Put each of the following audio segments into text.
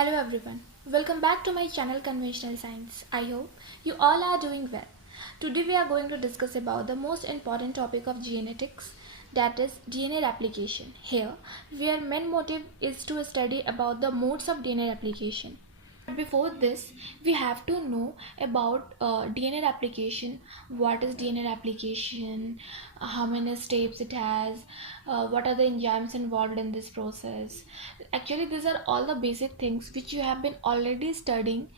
Hello everyone, welcome back to my channel Conventional Science. I hope you all are doing well. Today we are going to discuss about the most important topic of genetics, that is DNA replication. Here, our main motive is to study about the modes of DNA replication. Before this, we have to know about DNA replication. What is DNA replication? How many steps it has? What are the enzymes involved in this process? Actually, these are all the basic things which you have been already studying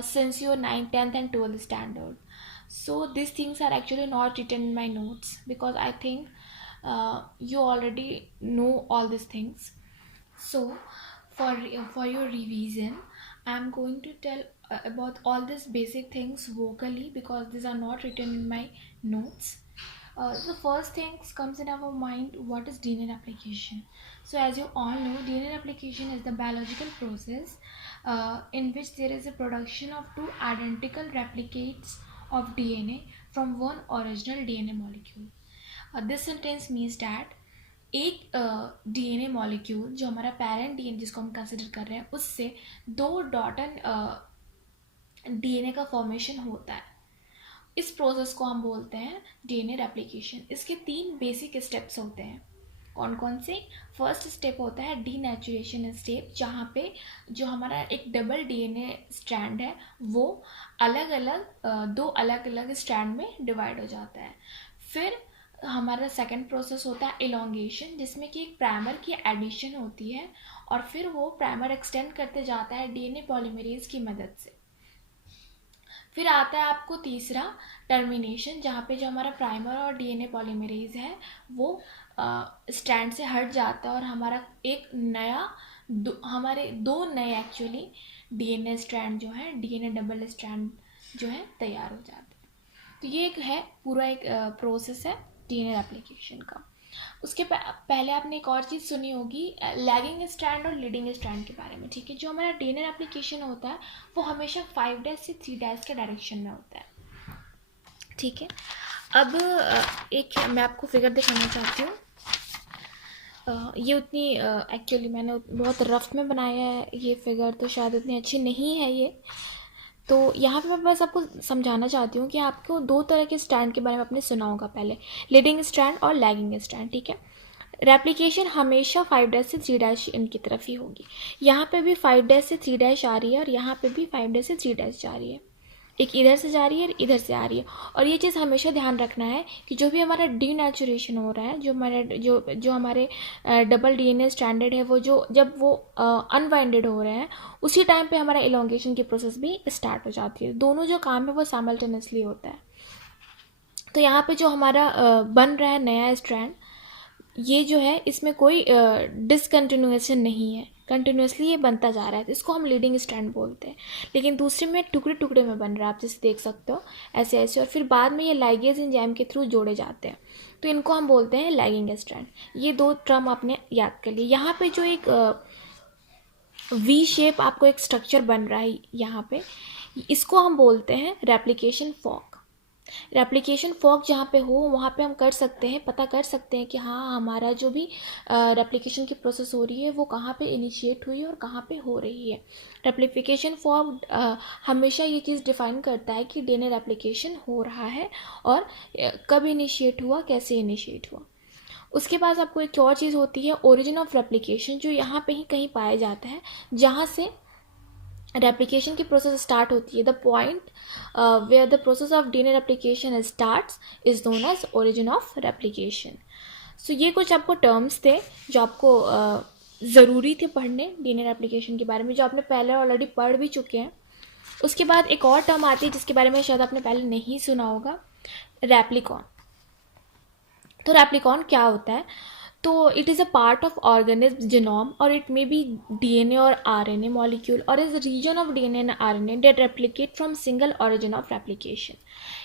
since your 9th, 10th and 12th standard. So these things are actually not written in my notes because I think you already know all these things. So for your revision, I'm going to tell about all these basic things vocally because these are not written in my notes. The first thing comes in our mind, what is DNA replication? So as you all know, DNA replication is the biological process in which there is a production of two identical replicates of DNA from one original DNA molecule. This sentence means that एक DNA molecule जो हमारा parent DNA जिसको हम consider कर रहे हैं उससे दो डॉटर डीएनए का फॉर्मेशन होता है. इस प्रोसेस को हम बोलते हैं डीएनए रेप्लिकेशन. इसके 3 बेसिक स्टेप्स होते हैं. कौन कौन से? फर्स्ट स्टेप होता है डीनेचुरेशन स्टेप, जहाँ पे जो हमारा एक डबल डीएनए स्ट्रैंड है वो अलग अलग दो अलग अलग स्ट्रैंड में डिवाइड हो जाता है. फिर हमारा सेकंड प्रोसेस होता है इलोंगेशन, जिसमें कि एक प्राइमर की एडिशन होती है और फिर वो प्राइमर एक्सटेंड करते जाता है डीएनए पॉलीमरेज की मदद से. फिर आता है आपको तीसरा टर्मिनेशन, जहाँ पे जो हमारा प्राइमर और डीएनए पॉलीमरेज है वो स्ट्रैंड से हट जाता है और हमारा एक नया हमारे दो नए एक्चुअली डीएनए स्ट्रैंड जो है डीएनए डबल स्ट्रैंड जो है तैयार हो जाते हैं. तो ये एक है पूरा एक प्रोसेस है डीएनए एप्लीकेशन का. उसके पहले आपने एक और चीज़ सुनी होगी लैगिंग स्ट्रैंड और लीडिंग स्ट्रैंड के बारे में. ठीक है, जो हमारा डीएनए एप्लीकेशन होता है वो हमेशा 5' से 3' के डायरेक्शन में होता है. ठीक है, अब एक मैं आपको फिगर दिखाना चाहती हूँ. ये उतनी एक्चुअली मैंने बहुत रफ में बनाया है ये फिगर, तो शायद उतनी अच्छी नहीं है ये. तो यहाँ पे मैं बस आपको समझाना चाहती हूँ कि आपको 2 तरह के स्ट्रैंड के बारे में आपने सुना होगा पहले, लीडिंग स्ट्रैंड और लैगिंग स्ट्रैंड. ठीक है, रेप्लिकेशन हमेशा 5' से 3' इनकी तरफ ही होगी. यहाँ पे भी 5' से 3' आ रही है और यहाँ पे भी 5' से 3' जा रही है. एक इधर से जा रही है और इधर से आ रही है. और ये चीज़ हमेशा ध्यान रखना है कि जो भी हमारा डीनेचुरेशन हो रहा है, जो हमारे डबल डीएनए स्ट्रैंडेड है, वो जब वो अनवाइंडेड हो रहे हैं उसी टाइम पे हमारा इलोंगेशन की प्रोसेस भी स्टार्ट हो जाती है. दोनों जो काम है वो साइमल्टेनियसली होता है. तो यहाँ पे जो हमारा बन रहा है नया स्ट्रैंड, ये जो है इसमें कोई डिसकंटिन्यूएशन नहीं है, कंटिन्यूसली ये बनता जा रहा है. तो इसको हम लीडिंग स्ट्रैंड बोलते हैं. लेकिन दूसरे में टुकड़े टुकड़े में बन रहा है, आप जैसे देख सकते हो ऐसे ऐसे, और फिर बाद में ये लाइगेज एंजाइम के थ्रू जोड़े जाते हैं. तो इनको हम बोलते हैं लैगिंग स्ट्रैंड. ये 2 टर्म आपने याद कर लिए. यहाँ पे जो एक वी शेप आपको एक स्ट्रक्चर बन रहा है यहाँ पे, इसको हम बोलते हैं रेप्लिकेशन फॉर्क. रेप्लिकेशन फॉर्क जहाँ पे हो वहाँ पे हम कर सकते हैं, पता कर सकते हैं कि हाँ हमारा जो भी रेप्लिकेशन की प्रोसेस हो रही है वो कहाँ पे इनिशिएट हुई है और कहाँ पे हो रही है. रेप्लिकेशन फॉर्क हमेशा ये चीज़ डिफाइन करता है कि डीएनए रेप्लिकेशन हो रहा है और कब इनिशिएट हुआ, कैसे इनिशिएट हुआ. उसके बाद आपको एक और चीज़ होती है ओरिजिन ऑफ रेप्लिकेशन, जो यहाँ पे ही कहीं पाया जाता है जहाँ से रेप्लिकेशन की प्रोसेस स्टार्ट होती है. The point where the process of DNA replication starts is known as origin of replication. So ये कुछ आपको टर्म्स थे जो आपको ज़रूरी थे पढ़ने डीएनए रेप्लिकेशन के बारे में, जो आपने पहले ऑलरेडी पढ़ भी चुके हैं. उसके बाद एक और टर्म आती है जिसके बारे में शायद आपने पहले नहीं सुना होगा, रेप्लिकॉन. तो रेप्लिकॉन क्या होता है? तो it is a part of organism genome और इट मे बी डीएनए और आरएनए मॉलिक्यूल और is region of DNA and RNA that replicate from single origin of replication.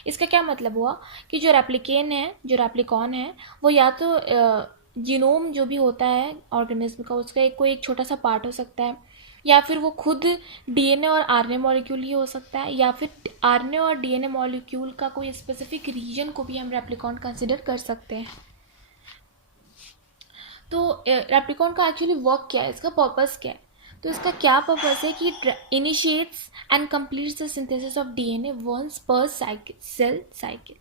इसका क्या मतलब हुआ कि जो रेप्लिकॉन है वो या तो जीनोम जो भी होता है ऑर्गेनिज्म का उसका एक छोटा सा पार्ट हो सकता है, या फिर वो खुद डीएनए और आरएनए मॉलिक्यूल ही हो सकता है, या फिर आरएनए और डीएनए मॉलिक्यूल का कोई स्पेसिफिक रीजन को भी हम रेप्लिकॉन कंसिडर कर सकते हैं. तो रेप्लिकॉन का एक्चुअली वर्क क्या है, इसका पर्पस क्या है? तो इसका क्या पर्पस है कि initiates and completes the synthesis of DNA once per cell cycle.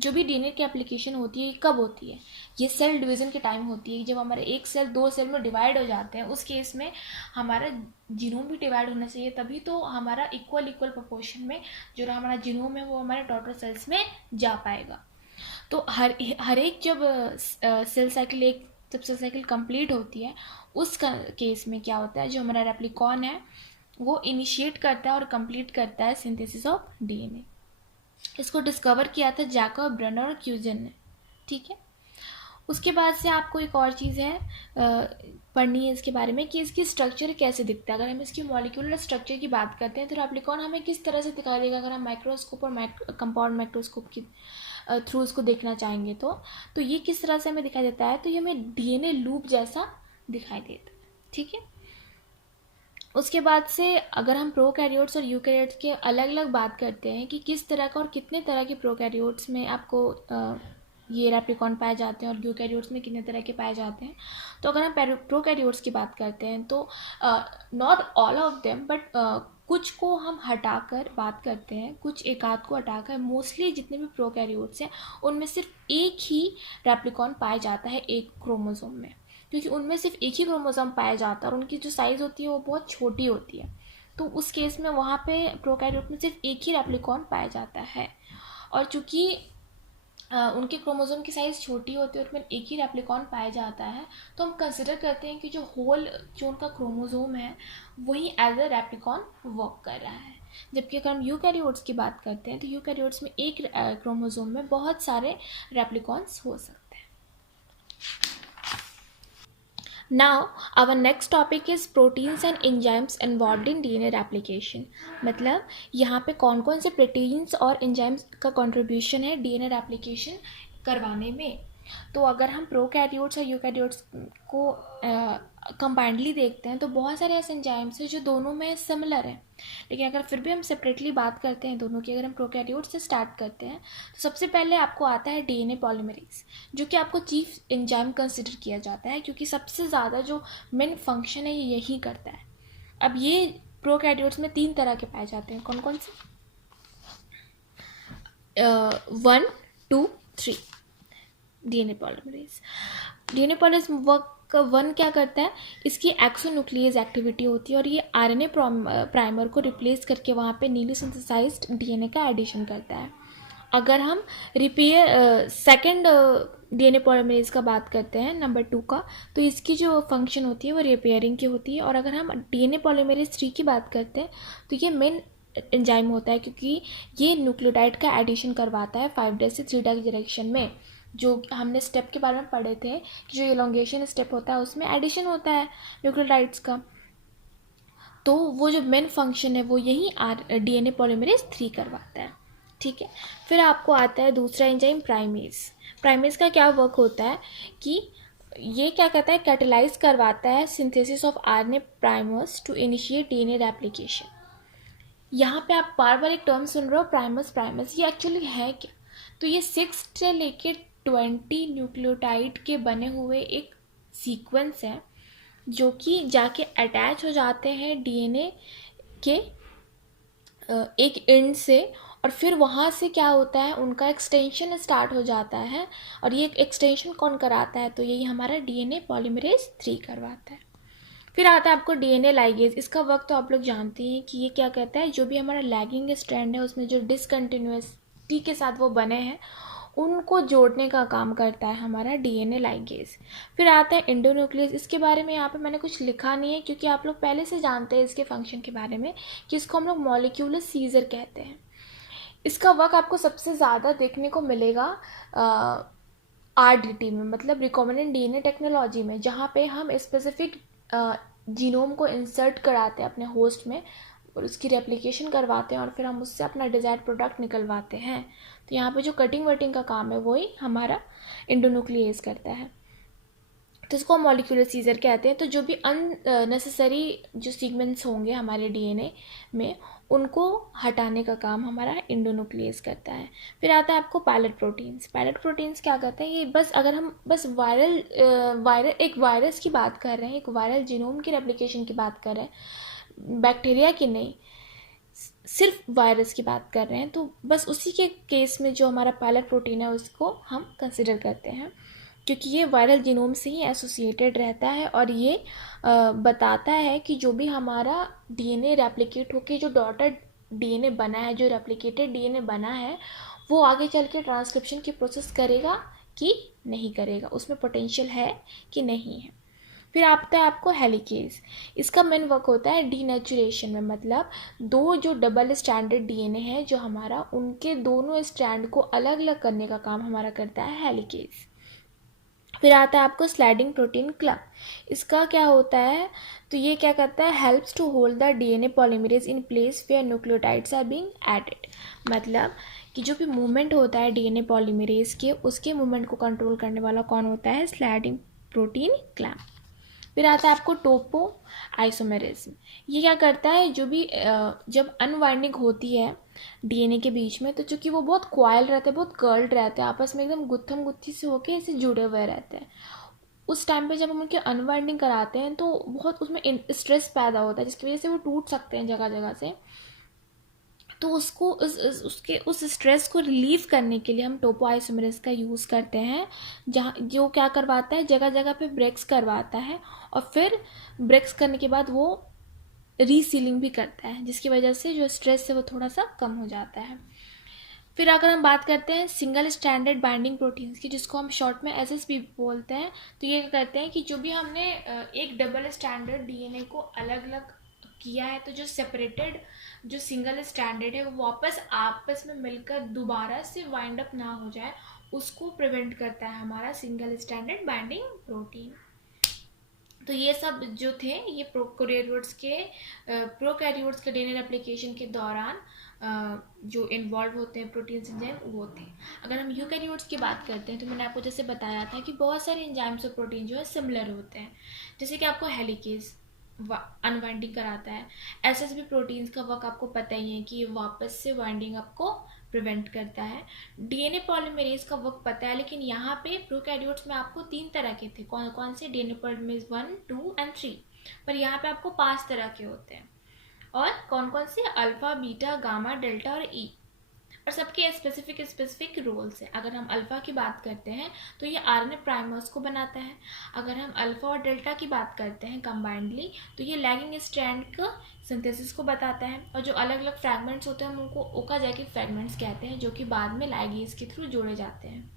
जो भी डीएनए की एप्लीकेशन होती है कब होती है, ये सेल डिवीजन के टाइम होती है, जब हमारे एक सेल दो सेल में डिवाइड हो जाते हैं। उस केस में हमारा जीनोम भी डिवाइड होना चाहिए, तभी तो हमारा इक्वल प्रोपोर्शन में जो हमारा जीनोम है वो हमारे डॉटर सेल्स में जा पाएगा। तो हर एक जब सेल साइकिल कंप्लीट होती है, उस केस में क्या होता है, जो हमारा रेप्लिकॉन है वो इनिशिएट करता है और कंप्लीट करता है सिंथेसिस ऑफ डीएनए। इसको डिस्कवर किया था जैकब, ब्रेनर और क्यूजन ने। ठीक है, उसके बाद से आपको एक और चीज़ है पढ़नी है इसके बारे में कि इसकी स्ट्रक्चर कैसे दिखता है। अगर हम इसकी मॉलिक्यूलर स्ट्रक्चर की बात करते हैं तो रेप्लिकॉन हमें किस तरह से दिखाई देगा, अगर हम माइक्रोस्कोप और कंपाउंड माइक्रोस्कोप की थ्रू इसको देखना चाहेंगे तो ये किस तरह से हमें दिखाई देता है, तो ये हमें डीएनए लूप जैसा दिखाई देता है। ठीक है, उसके बाद से अगर हम प्रोकैरियोट्स और यूकैरियोट्स के अलग अलग बात करते हैं कि किस तरह का और कितने तरह के प्रोकैरियोट्स में आपको ये रेप्लिकॉन पाए जाते हैं और यूकैरियोट्स में कितने तरह के पाए जाते हैं, तो अगर हम प्रोकैरियोट्स की बात करते हैं तो not all of them but कुछ को हम हटाकर बात करते हैं, कुछ एक आध को हटाकर मोस्टली जितने भी प्रोकैरियोट्स हैं उनमें सिर्फ एक ही रेप्लिकॉन पाया जाता है एक क्रोमोसोम में, क्योंकि उनमें सिर्फ एक ही क्रोमोसोम पाया जाता है और उनकी जो साइज़ होती है वो बहुत छोटी होती है। तो उस केस में वहाँ पे प्रोकैरियोट में सिर्फ एक ही रेप्लिकॉन पाया जाता है, और चूँकि उनके क्रोमोसोम की साइज़ छोटी होती है और उनमें एक ही रेप्लिकॉन पाया जाता है, तो हम कंसिडर करते हैं कि जो उनका क्रोमोसोम है वही एज अ रेप्लिकॉन वर्क कर रहा है। जबकि अगर हम यूकैरियोट्स की बात करते हैं तो यूकैरियोट्स में एक क्रोमोसोम में बहुत सारे रेप्लिकॉन्स हो सकते हैं। Now our next topic is proteins and enzymes involved in DNA replication। मतलब यहाँ पे कौन कौन से प्रोटीन्स और एंजाइम्स का कंट्रीब्यूशन है डीएनए रेप्लिकेशन करवाने में। तो अगर हम प्रोकैरियोट्स और यूकैरियोट्स को कंबाइंडली देखते हैं तो बहुत सारे ऐसे एंजाइम्स हैं जो दोनों में सिमिलर हैं, लेकिन अगर फिर भी हम सेपरेटली बात करते हैं दोनों की, अगर हम प्रोकैरियोट्स से स्टार्ट करते हैं तो सबसे पहले आपको आता है डीएनए पॉलीमरेज, जो कि आपको चीफ एंजाइम कंसिडर किया जाता है क्योंकि सबसे ज़्यादा जो मेन फंक्शन है ये यही करता है। अब ये प्रोकैरियोट्स में 3 तरह के पाए जाते हैं, कौन कौन से, 1, 2, 3 डीएनए पॉलीमरेज वर्क 1 क्या करता है, इसकी एक्सोन्यूक्लियस एक्टिविटी होती है और ये आरएनए प्राइमर को रिप्लेस करके वहाँ पे न्यूली सिंथेसाइज्ड डीएनए का एडिशन करता है। अगर हम सेकंड डीएनए पॉलीमरेज का बात करते हैं नंबर 2 का, तो इसकी जो फंक्शन होती है वो रिपेयरिंग की होती है। और अगर हम डीएनए पॉलीमरेज 3 की बात करते हैं तो ये मेन एंजाइम होता है क्योंकि ये न्यूक्लियोटाइड का एडिशन करवाता है 5' से 3' की डायरेक्शन में। जो हमने स्टेप के बारे में पढ़े थे कि जो एलोंगेशन स्टेप होता है उसमें एडिशन होता है न्यूक्लियोटाइड्स का, तो वो जो मेन फंक्शन है वो यही डीएनए पॉलीमरेज 3 करवाता है। ठीक है, फिर आपको आता है दूसरा एंजाइम प्राइमेज का क्या वर्क होता है कि ये क्या कहता है, कैटेलाइज करवाता है synthesis of RNA primers to initiate DNA replication. यहाँ पे आप बार बार एक टर्म सुन रहे हो प्राइमर्स, ये एक्चुअली है क्या, तो ये 6 से लेके 20 न्यूक्लियोटाइड के बने हुए एक सीक्वेंस है जो कि जाके अटैच हो जाते हैं डीएनए के एक एंड से, और फिर वहाँ से क्या होता है उनका एक्सटेंशन स्टार्ट हो जाता है। और ये एक्सटेंशन कौन कराता है, तो यही हमारा डीएनए पॉलीमरेज 3 करवाता है। फिर आता है आपको डीएनए लाइगेज। इसका वर्क तो आप लोग जानते हैं कि ये क्या कहता है, जो भी हमारा लैगिंग स्ट्रैंड है उसमें जो डिसकंटिन्यूअसिटी के साथ वो बने हैं उनको जोड़ने का काम करता है हमारा डीएनए लाइगेज। फिर आता है एंडोन्यूक्लियस। इसके बारे में यहाँ पे मैंने कुछ लिखा नहीं है क्योंकि आप लोग पहले से जानते हैं इसके फंक्शन के बारे में कि इसको हम लोग मॉलिक्यूलर सीजर कहते हैं। इसका वर्क आपको सबसे ज़्यादा देखने को मिलेगा आरडीटी में, मतलब रिकॉम्बिनेंट डीएनए टेक्नोलॉजी में, जहाँ पे हम स्पेसिफिक जीनोम को इंसर्ट कराते हैं अपने होस्ट में और उसकी रेप्लिकेशन करवाते हैं और फिर हम उससे अपना डिज़ायर्ड प्रोडक्ट निकलवाते हैं। तो यहाँ पे जो कटिंग वटिंग का काम है वही हमारा एंडोन्यूक्लियस करता है, तो इसको मॉलिक्यूलर सीजर कहते हैं। तो जो भी अननेसेसरी जो सीक्वेंस होंगे हमारे डीएनए में उनको हटाने का काम हमारा एंडोन्यूक्लियस करता है। फिर आता है आपको पायलट प्रोटीन्स। पायलट प्रोटीन्स क्या करते हैं, ये बस अगर हम बस एक वायरस की बात कर रहे हैं, एक वायरल जीनोम की रेप्लिकेशन की बात कर रहे हैं, बैक्टीरिया की नहीं, सिर्फ वायरस की बात कर रहे हैं, तो बस उसी के केस में जो हमारा पायलट प्रोटीन है उसको हम कंसिडर करते हैं, क्योंकि ये वायरल जीनोम से ही एसोसिएटेड रहता है और ये बताता है कि जो भी हमारा डीएनए रेप्लिकेट होके जो डॉटर डीएनए बना है, जो रेप्लिकेटेड डीएनए बना है, वो आगे चल के ट्रांसक्रिप्शन की प्रोसेस करेगा कि नहीं करेगा, उसमें पोटेंशियल है कि नहीं है। फिर आता है आपको हेलिकेज। इसका मेन वर्क होता है डीनेचुरेशन में, मतलब दो जो डबल स्टैंडर्ड डीएनए है जो हमारा, उनके दोनों स्ट्रैंड को अलग अलग करने का काम हमारा करता है हेलिकेज। फिर आता है आपको स्लाइडिंग प्रोटीन क्लब। इसका क्या होता है, तो ये क्या करता है, helps to hold the DNA polymerase in place where nucleotides are being added. मतलब कि जो भी मूवमेंट होता है डीएनए पॉलीमरेज के, उसके मूवमेंट को कंट्रोल करने वाला कौन होता है, स्लाइडिंग प्रोटीन क्लब। फिर आता है आपको टोपो आइसोमेरिज्म। ये क्या करता है, जो भी जब अनवाइंडिंग होती है डीएनए के बीच में, तो चूंकि वो बहुत क्वाइल रहते हैं, बहुत कर्ल्ड रहते हैं, आपस में एकदम गुत्थम गुत्थी से होके ऐसे जुड़े हुए रहते हैं, उस टाइम पे जब हम उनकी अनवाइंडिंग कराते हैं तो बहुत उसमें स्ट्रेस पैदा होता है, जिसकी वजह से वो टूट सकते हैं जगह जगह से। तो उसको उस स्ट्रेस को रिलीव करने के लिए हम टोपो आइसोमेरेज का यूज़ करते हैं, जहाँ जो क्या करवाता है, जगह जगह पे ब्रेक्स करवाता है, और फिर ब्रेक्स करने के बाद वो रीसीलिंग भी करता है, जिसकी वजह से जो स्ट्रेस है वो थोड़ा सा कम हो जाता है। फिर अगर हम बात करते हैं सिंगल स्टैंडर्ड बाइंडिंग प्रोटीन्स की, जिसको हम शॉर्ट में एसएसबी बोलते हैं, तो ये कहते हैं कि जो भी हमने एक डबल स्टैंडर्ड डीएनए को अलग अलग किया है, तो जो सेपरेटेड जो सिंगल स्टैंडर्ड है वो वापस आपस में मिलकर दोबारा से वाइंड अप ना हो जाए, उसको प्रिवेंट करता है हमारा सिंगल स्टैंडर्ड बाइंडिंग प्रोटीन। तो ये सब जो थे ये प्रोकैरियोट्स के डीएनए रेप्लिकेशन के दौरान जो इन्वॉल्व होते हैं प्रोटीन्स एंजाइम, वो थे। अगर हम यूकैरियोट्स की बात करते हैं, तो मैंने आपको जैसे बताया था कि बहुत सारे एंजाइम्स और प्रोटीन जो है सिमिलर होते हैं, जैसे कि आपको हेलिकेज अनवाइंडिंग कराता है, एसएसबी प्रोटीन्स का वर्क आपको पता ही है कि ये वापस से वाइंडिंग आपको प्रिवेंट करता है। डीएनए पॉलीमरेज का वर्क पता है, लेकिन यहाँ पे प्रोकैरियोट्स में आपको 3 तरह के थे, कौन कौन से, डीएनए पॉलीमरेज 1, 2 एंड 3, पर यहाँ पे आपको 5 तरह के होते हैं। और कौन कौन से, अल्फा, बीटा, गामा, डेल्टा और ई, और सबके स्पेसिफिक रोल्स हैं। अगर हम अल्फा की बात करते हैं तो ये आरएनए प्राइमर्स को बनाता है। अगर हम अल्फा और डेल्टा की बात करते हैं कंबाइंडली, तो ये लैगिंग स्ट्रैंड का सिंथेसिस को बताता है, और जो अलग अलग फ्रैगमेंट्स होते हैं हम उनको ओकाजाकी फ्रैगमेंट्स कहते हैं, जो कि बाद में लाइगेज के थ्रू जोड़े जाते हैं।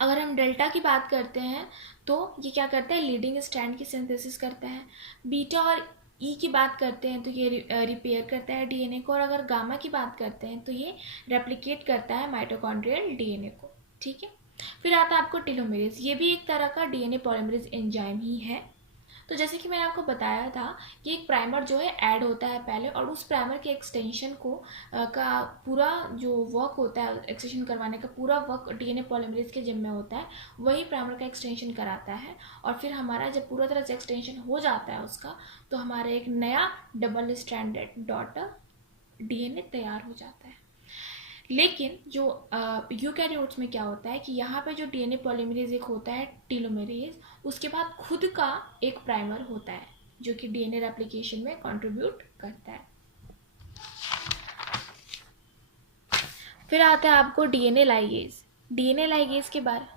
अगर हम डेल्टा की बात करते हैं तो ये क्या करता है, लीडिंग स्ट्रैंड की सिंथेसिस करता है। बीटा और ई की बात करते हैं तो ये रिपेयर करता है डीएनए को, और अगर गामा की बात करते हैं तो ये रेप्लिकेट करता है माइटोकॉन्ड्रियल डीएनए को। ठीक है। फिर आता है आपको टेलोमेरेज। ये भी एक तरह का डीएनए पॉलीमरेज एंजाइम ही है। तो जैसे कि मैंने आपको बताया था कि एक प्राइमर जो है ऐड होता है पहले, और उस प्राइमर के एक्सटेंशन को का पूरा जो वर्क होता है, एक्सटेंशन करवाने का पूरा वर्क डीएनए पॉलीमरेज के जिम्मे होता है, वही प्राइमर का एक्सटेंशन कराता है। और फिर हमारा जब पूरा तरह से एक्सटेंशन हो जाता है उसका, तो हमारा एक नया डबल स्टैंडर्ड डॉटर डीएनए तैयार हो जाता है। लेकिन जो यूकैरियोट्स में क्या होता है कि यहाँ पे जो डीएनए पॉलीमरेज एक होता है टेलोमेरेज, उसके बाद खुद का एक प्राइमर होता है जो कि डीएनए रेप्लिकेशन में कंट्रीब्यूट करता है। फिर आता है आपको डीएनए लाइगेज। डीएनए लाइगेज के बाद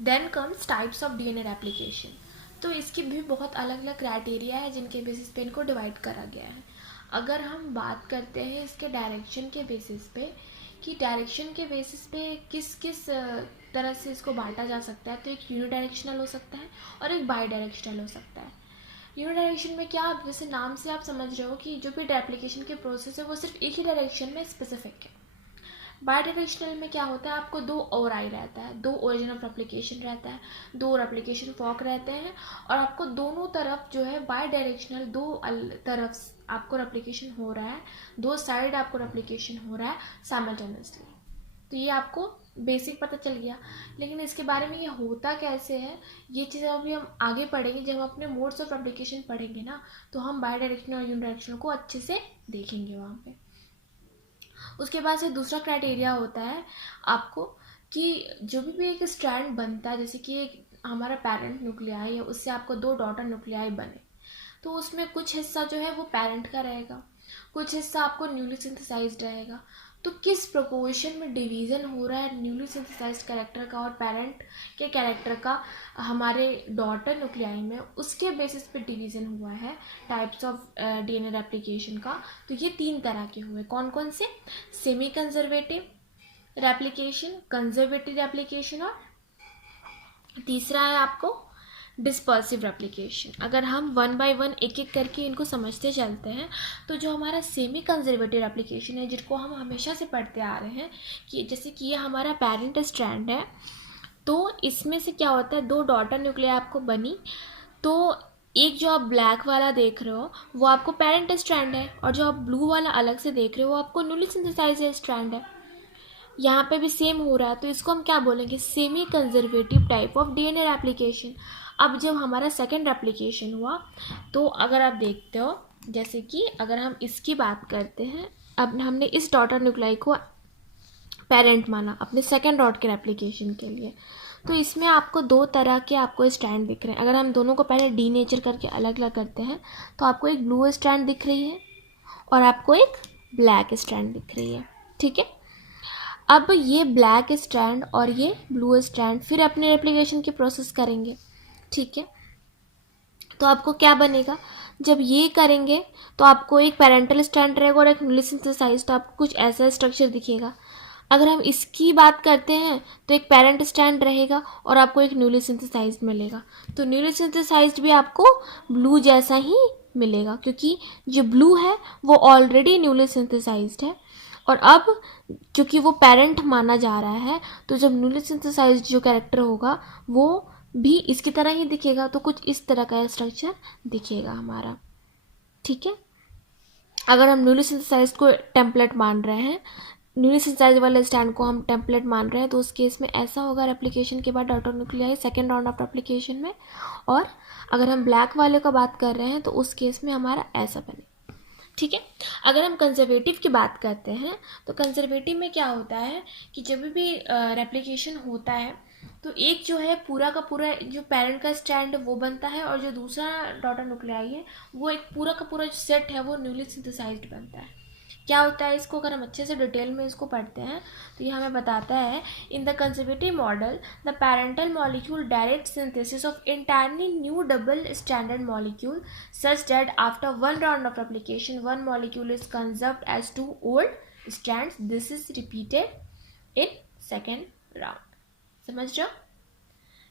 then comes types of DNA replication. तो इसकी भी बहुत अलग अलग क्राइटेरिया है जिनके बेसिस पे इनको डिवाइड करा गया है। अगर हम बात करते हैं इसके डायरेक्शन के बेसिस पे, कि डायरेक्शन के बेसिस पे किस किस तरह से इसको बांटा जा सकता है, तो एक यूनिडायरेक्शनल हो सकता है और एक बाई डायरेक्शनल हो सकता है। यूनिडायरेक्शन में क्या, जैसे नाम से आप समझ रहे हो कि जो भी रेप्लिकेशन के प्रोसेस है वो सिर्फ एक ही डायरेक्शन में स्पेसिफिक है। बाई डायरेक्शनल में क्या होता है, आपको 2 ओराई रहता है, 2 ओरिजिन ऑफ रेप्लिकेशन रहता है, 2 रेप्लिकेशन फॉर्क रहते हैं, और आपको दोनों तरफ जो है बाई डायरेक्शनल 2 तरफ आपको रेप्लिकेशन हो रहा है, 2 साइड आपको रेप्लिकेशन हो रहा है साइमल्टेनियसली। तो ये आपको बेसिक पता चल गया, लेकिन इसके बारे में ये होता कैसे है ये चीज़ अभी हम आगे पढ़ेंगे। जब हम अपने मोड्स ऑफ रेप्लिकेशन पढ़ेंगे ना, तो हम बाई डायरेक्शनल और यूनिडायरेक्शनल को अच्छे से देखेंगे वहाँ पे। उसके बाद से दूसरा क्राइटेरिया होता है आपको कि जो भी एक स्ट्रैंड बनता है, जैसे कि एक हमारा पेरेंट न्यूक्लियाई है, उससे आपको 2 डॉटर न्यूक्लियाई बने, तो उसमें कुछ हिस्सा जो है वो पेरेंट का रहेगा, कुछ हिस्सा आपको न्यूली सिंथेसाइज्ड रहेगा। तो किस प्रोपोर्शन में डिवीज़न हो रहा है न्यूली सिंथेसाइज्ड कैरेक्टर का और पेरेंट के कैरेक्टर का हमारे डॉटर न्यूक्लियाई में, उसके बेसिस पे डिवीज़न हुआ है टाइप्स ऑफ डीएनए रेप्लिकेशन का। तो ये 3 तरह के हुए, कौन कौन से? Semi conservative replication, conservative replication, और तीसरा है आपको डिस्पर्सिव रेप्लिकेशन। अगर हम 1 बाय 1 एक एक करके इनको समझते चलते हैं, तो जो हमारा सेमी कंजर्वेटिव रेप्लिकेशन है, जिसको हम हमेशा से पढ़ते आ रहे हैं, कि जैसे कि ये हमारा पेरेंट स्ट्रैंड है, तो इसमें से क्या होता है, 2 डॉटर न्यूक्लियाई आपको बनी, तो एक जो आप ब्लैक वाला देख रहे हो वो आपको पेरेंट स्ट्रैंड है, और जो आप ब्लू वाला अलग से देख रहे हो वो आपको न्यूली सिंथेसाइज्ड स्ट्रैंड है। यहाँ पे भी सेम हो रहा है, तो इसको हम क्या बोलेंगे? Semi conservative type of DNA replication. अब जब हमारा सेकेंड रेप्लिकेशन हुआ, तो अगर आप देखते हो, जैसे कि अगर हम इसकी बात करते हैं, अब हमने इस डॉटर न्यूक्लियाई को पेरेंट माना अपने सेकेंड डॉट के रेप्लिकेशन के लिए, तो इसमें आपको 2 तरह के आपको स्ट्रैंड दिख रहे हैं। अगर हम दोनों को पहले डीनेचर करके अलग अलग करते हैं, तो आपको एक ब्लू स्ट्रैंड दिख रही है और आपको एक ब्लैक स्ट्रैंड दिख रही है, ठीक है। अब ये ब्लैक स्ट्रैंड और ये ब्लू स्ट्रैंड फिर अपने रेप्लिकेशन की प्रोसेस करेंगे, ठीक है। तो आपको क्या बनेगा? जब ये करेंगे तो आपको एक पेरेंटल स्ट्रैंड रहेगा और एक न्यूली सिंथेसाइज्ड, आपको कुछ ऐसा स्ट्रक्चर दिखेगा। अगर हम इसकी बात करते हैं तो एक पेरेंट स्ट्रैंड रहेगा और आपको एक न्यूली सिंथेसाइज्ड मिलेगा। तो न्यूली सिंथेसाइज्ड भी आपको ब्लू जैसा ही मिलेगा, क्योंकि जो ब्लू है वो ऑलरेडी न्यूली सिंथेसाइज्ड है, और अब चूँकि वो पेरेंट माना जा रहा है, तो जब न्यूली सिंथेसाइज्ड जो कैरेक्टर होगा वो भी इसकी तरह ही दिखेगा, तो कुछ इस तरह का स्ट्रक्चर दिखेगा हमारा, ठीक है। अगर हम न्यूली सिंथेसाइज्ड को टेम्पलेट मान रहे हैं, न्यूली सिंथेसाइज्ड वाले स्टैंड को हम टेम्पलेट मान रहे हैं, तो उस केस में ऐसा होगा रेप्लिकेशन के बाद daughter nuclei second round of replication में। और अगर हम ब्लैक वाले का बात कर रहे हैं तो उस केस में हमारा ऐसा बने, ठीक है। अगर हम कंजर्वेटिव की बात करते हैं, तो कंजर्वेटिव में क्या होता है कि जब भी रेप्लिकेशन होता है, तो एक जो है पूरा का पूरा जो पेरेंट का स्टैंड वो बनता है, और जो दूसरा डॉटर न्यूक्लियाई है वो एक पूरा का पूरा जो सेट है वो न्यूली सिंथेसाइज्ड बनता है। क्या होता है इसको अगर हम अच्छे से डिटेल में इसको पढ़ते हैं, तो ये हमें बताता है, in the conservative model the parental molecule direct synthesis of entirely new double stranded molecule such that after one round of replication one molecule is conserved as 2 old strands. This is repeated in second round. समझ रहे हो?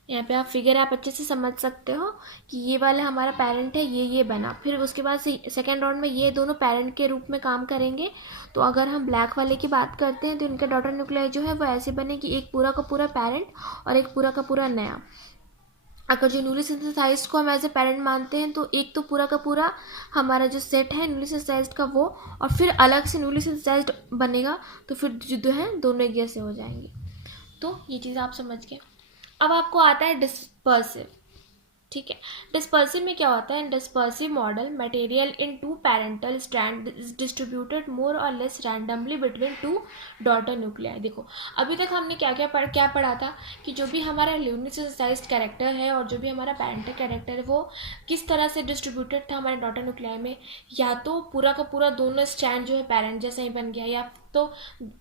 यहाँ पे आप figure आप अच्छे से समझ सकते हो कि ये वाला हमारा पेरेंट है, ये बना, फिर उसके बाद से सेकेंड राउंड में ये दोनों पेरेंट के रूप में काम करेंगे। तो अगर हम ब्लैक वाले की बात करते हैं तो इनके डॉटर न्यूक्लियाई जो है वो ऐसे बने कि एक पूरा का पूरा पेरेंट और एक पूरा का पूरा नया। अगर जो न्यूली सिंथेसाइज्ड को हम एज ए पेरेंट मानते हैं, तो एक तो पूरा का पूरा हमारा जो सेट है न्यूली सिंथेसाइज्ड का वो, और फिर अलग से न्यूली सिंथेसाइज्ड बनेगा, तो फिर जो है दोनों एक जैसे हो जाएंगे। तो ये चीज़ आप समझ गए। अब आपको आता है डिस्पर्सिव, ठीक है। डिस्पर्सिव में क्या होता है? In dispersive model material in 2 parental strand is distributed more or less randomly between 2 daughter nuclei. देखो अभी तक हमने क्या पढ़ा था कि जो भी हमारा न्यूली सिंथेसाइज्ड कैरेक्टर है और जो भी हमारा पेरेंटल कैरेक्टर है वो किस तरह से डिस्ट्रीब्यूटेड था हमारे डॉटर न्यूक्लियाई में। या तो पूरा का पूरा दोनों स्ट्रैंड जो है पेरेंट जैसा ही बन गया, या तो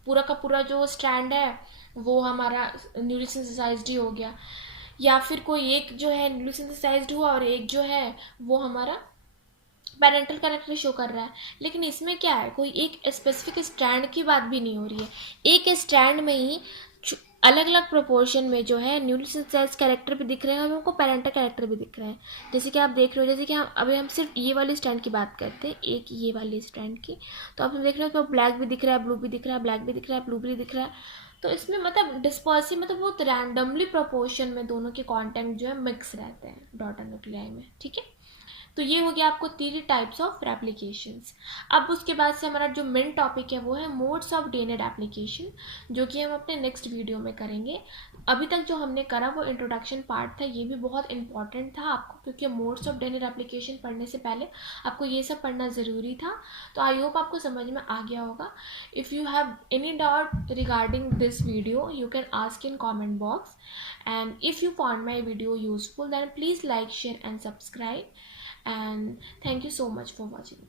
पूरा का पूरा जो स्ट्रैंड है वो हमारा न्यूली सिंथेसाइज्ड ही हो गया, या फिर कोई एक जो है न्यूली सिंथेसाइज्ड हुआ और एक जो है वो हमारा पेरेंटल कैरेक्टर शो कर रहा है। लेकिन इसमें क्या है, कोई एक स्पेसिफिक स्ट्रैंड की बात भी नहीं हो रही है, एक स्ट्रैंड में ही अलग अलग प्रोपोर्शन में जो है न्यूली सिंथेसाइज्ड कैरेक्टर भी दिख रहे हैं और हमको पेरेंटल कैरेक्टर भी दिख रहे हैं। जैसे कि आप देख रहे हो, जैसे कि हम सिर्फ ये वाली स्ट्रैंड की बात करते हैं, एक ये वाली स्ट्रैंड की, तो आप देख रहे हो तो ब्लैक भी दिख रहा है, ब्लू भी दिख रहा है, ब्लैक भी दिख रहा है, ब्लू भी दिख रहा है। तो इसमें मतलब डिस्पर्सिव मतलब बहुत रैंडमली प्रोपोर्शन में दोनों के कॉन्टेंट जो है मिक्स रहते हैं डॉटर न्यूक्लियाई में, ठीक है। तो ये हो गया आपको 3 टाइप्स ऑफ रेप्लिकेशंस। अब उसके बाद से हमारा जो मेन टॉपिक है वो है मोड्स ऑफ डीएनए रेप्लिकेशन, जो कि हम अपने नेक्स्ट वीडियो में करेंगे। अभी तक जो हमने करा वो इंट्रोडक्शन पार्ट था, ये भी बहुत इंपॉर्टेंट था आपको, क्योंकि मोड्स ऑफ डीएनए रेप्लिकेशन पढ़ने से पहले आपको ये सब पढ़ना ज़रूरी था। तो आई होप आपको समझ में आ गया होगा। If you have any doubt regarding this video you can ask in comment box, and if you found my video useful then please like, share and subscribe, and thank you so much for watching.